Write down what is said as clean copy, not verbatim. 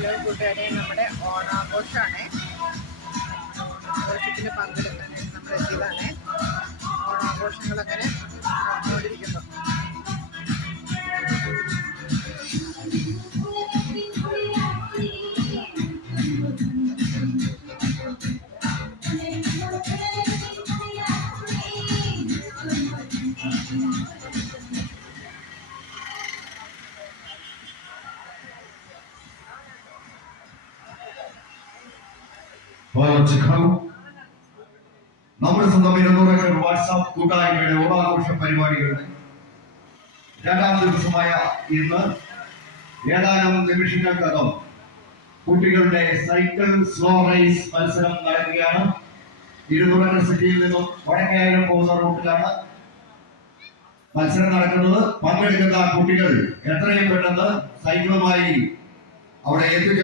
Hello കൂട്ടുകാരെ, നമ്മുടെ ഓണാഘോഷമാണ്. ഓണാഘോഷത്തിൽ പങ്കെടുക്കാനായിട്ട് നമ്മൾ എത്തിയതാണ്. ഓണാഘോഷങ്ങളങ്ങനെ നടന്നുകൊണ്ടിരിക്കുന്നു. നമ്മുടെ സ്വന്തം 200 വാട്സാപ്പ് കൂട്ടായ്മയുടെ ഓണാഘോഷ പരിപാടികളുടെ 2ാം ദിവസമായ ഇന്ന് ഏതാനും നിമിഷങ്ങൾക്കകം കുട്ടികളുടെ സൈക്കിൾ സ്ലോ റേസ് മത്സരം നടക്കുകയാണ്. 200 സിറ്റിയിൽ നിന്നും വടക്കേയാലും പോകുന്ന റൂട്ടിലാണ് മത്സരം നടക്കുന്നത്. പങ്കെടുക്കുന്ന കുട്ടികൾ എത്രയും പെട്ടെന്ന് സൈക്കിളുമായി അവിടെ എത്തിച്ചു